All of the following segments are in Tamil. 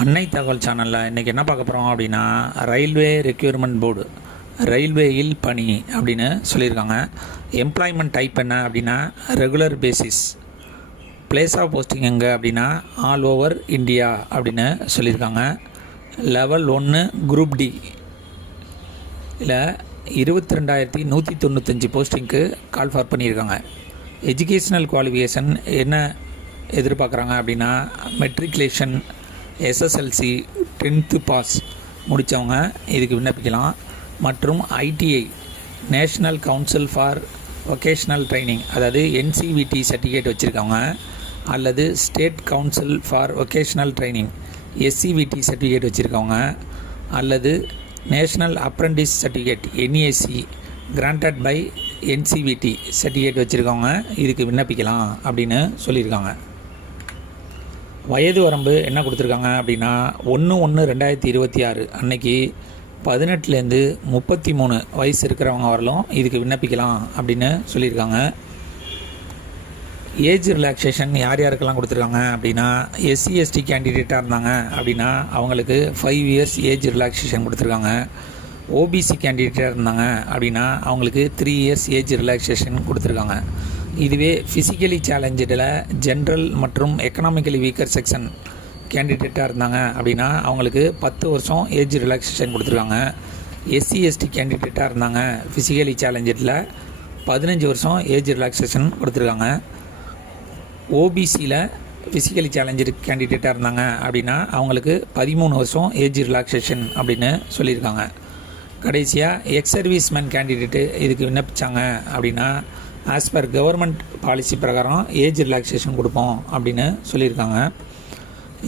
அன்னை தகவல் சேனலில் இன்றைக்கி என்ன பார்க்க போகிறோம் அப்படின்னா ரயில்வே ரெக்யூர்மெண்ட் போர்டு ரயில்வேயில் பணி அப்படின்னு சொல்லியிருக்காங்க. எம்ப்ளாய்மெண்ட் டைப் என்ன அப்படின்னா regular basis place of posting எங்கே அப்படின்னா ஆல் ஓவர் இந்தியா அப்படின்னு சொல்லியிருக்காங்க. லெவல் ஒன்று குரூப் டி இல்லை இருபத்தி ரெண்டாயிரத்தி நூற்றி தொண்ணூத்தஞ்சு போஸ்டிங்க்கு கால் ஃபார் பண்ணியிருக்காங்க. எஜுகேஷ்னல் குவாலிஃபிகேஷன் என்ன எதிர்பார்க்குறாங்க அப்படின்னா மெட்ரிகுலேஷன் எஸ்எஸ்எல்சி டென்த்து பாஸ் முடித்தவங்க இதுக்கு விண்ணப்பிக்கலாம். மற்றும் ITI national council for vocational training அதாவது என்சிவிடி சர்டிஃபிகேட் வச்சுருக்கவங்க அல்லது state council for vocational training SCVT certificate வச்சுருக்கவங்க அல்லது national apprentice certificate NAC granted by NCVT certificate வச்சுருக்கவங்க இதுக்கு விண்ணப்பிக்கலாம் அப்படின்னு சொல்லியிருக்காங்க. வயது வரம்பு என்ன கொடுத்துருக்காங்க அப்படின்னா ஒன்று ஒன்று ரெண்டாயிரத்தி இருபத்தி ஆறு அன்னைக்கு பதினெட்டுலேருந்து முப்பத்தி மூணு வயசு இருக்கிறவங்க வரலும் இதுக்கு விண்ணப்பிக்கலாம் அப்படின்னு சொல்லியிருக்காங்க. ஏஜ் ரிலாக்ஸேஷன் யார் யாருக்கெல்லாம் கொடுத்துருக்காங்க அப்படின்னா எஸ்சி எஸ்டி கேண்டிடேட்டாக இருந்தாங்க அப்படின்னா அவங்களுக்கு ஃபைவ் இயர்ஸ் ஏஜ் ரிலாக்ஸேஷன் கொடுத்துருக்காங்க. ஓபிசி கேண்டிடேட்டாக இருந்தாங்க அப்படின்னா அவங்களுக்கு த்ரீ இயர்ஸ் ஏஜ் ரிலாக்ஸேஷன் கொடுத்துருக்காங்க. இதுவே ஃபிசிக்கலி சேலஞ்சடில் ஜென்ரல் மற்றும் எக்கனாமிக்கலி வீக்கர் செக்ஷன் கேண்டிடேட்டாக இருந்தாங்க அப்படின்னா அவங்களுக்கு பத்து வருஷம் ஏஜ் ரிலாக்ஸேஷன் கொடுத்துருக்காங்க. எஸ்சி எஸ்டி கேண்டிடேட்டாக இருந்தாங்க. ஃபிசிக்கலி சேலஞ்சடில் பதினஞ்சு வருஷம் ஏஜ் ரிலாக்ஸேஷன் கொடுத்துருக்காங்க. ஓபிசியில் ஃபிசிக்கலி சேலஞ்சு கேண்டிடேட்டாக இருந்தாங்க அப்படின்னா அவங்களுக்கு பதிமூணு வருஷம் ஏஜ் ரிலாக்ஸேஷன் அப்படின்னு சொல்லியிருக்காங்க. கடைசியாக எக்ஸ் சர்வீஸ்மேன் கேண்டிடேட்டு இதுக்கு விண்ணப்பித்தாங்க அப்படின்னா ஆஸ் பர் கவர்மெண்ட் பாலிசி பிரகாரம் ஏஜ் ரிலாக்ஸேஷன் கொடுப்போம் அப்படின்னு சொல்லியிருக்காங்க.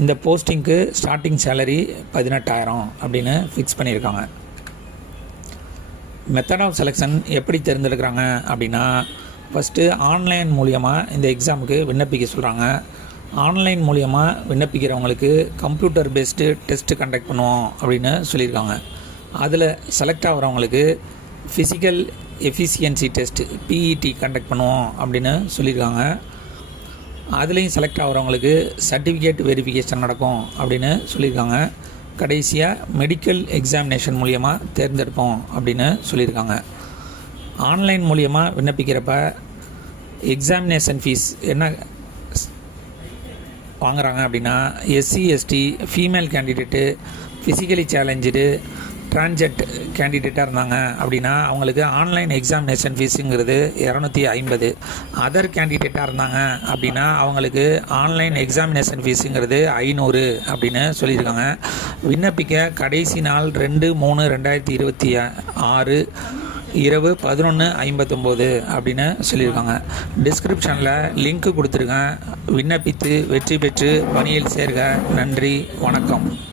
இந்த போஸ்டிங்க்கு ஸ்டார்டிங் சேலரி பதினெட்டாயிரம் அப்படின்னு ஃபிக்ஸ் பண்ணியிருக்காங்க. மெத்தட் ஆஃப் செலெக்ஷன் எப்படி தேர்ந்தெடுக்கிறாங்க அப்படின்னா ஃபஸ்ட்டு ஆன்லைன் மூலியமாக இந்த எக்ஸாமுக்கு விண்ணப்பிக்க சொல்கிறாங்க ஆன்லைன் மூலியமாக விண்ணப்பிக்கிறவங்களுக்கு கம்ப்யூட்டர் பேஸ்டு டெஸ்ட்டு கண்டக்ட் பண்ணுவோம் அப்படின்னு சொல்லியிருக்காங்க. அதில் select ஆகிறவங்களுக்கு physical efficiency test PET conduct பண்ணுவோம் அப்படின்னு சொல்லியிருக்காங்க. அதுலேயும் செலக்ட் ஆகிறவங்களுக்கு சர்டிஃபிகேட் வெரிஃபிகேஷன் நடக்கும் அப்படின்னு சொல்லியிருக்காங்க. கடைசியாக மெடிக்கல் எக்ஸாமினேஷன் மூலியமாக தேர்ந்தெடுப்போம் அப்படின்னு சொல்லியிருக்காங்க. ஆன்லைன் மூலியமாக விண்ணப்பிக்கிறப்ப எக்ஸாமினேஷன் ஃபீஸ் என்ன வாங்குறாங்க அப்படின்னா SC ST female candidate physically challenge transgender கேண்டிடேட்டாக இருந்தாங்க அப்படின்னா அவங்களுக்கு ஆன்லைன் எக்ஸாமினேஷன் ஃபீஸுங்கிறது இரநூத்தி ஐம்பது. அதர் கேண்டிடேட்டாக இருந்தாங்க அப்படின்னா அவங்களுக்கு ஆன்லைன் எக்ஸாமினேஷன் ஃபீஸுங்கிறது ஐநூறு அப்படின்னு சொல்லியிருக்காங்க. விண்ணப்பிக்க கடைசி நாள் ரெண்டு மூணு ரெண்டாயிரத்தி இருபத்தி ஆறு இரவு பதினொன்று ஐம்பத்தொம்போது அப்படின்னு சொல்லியிருக்காங்க. டிஸ்கிரிப்ஷனில் லிங்க்கு கொடுத்துருக்கேன். விண்ணப்பித்து வெற்றி பெற்று பணியில் சேர்க. நன்றி வணக்கம்.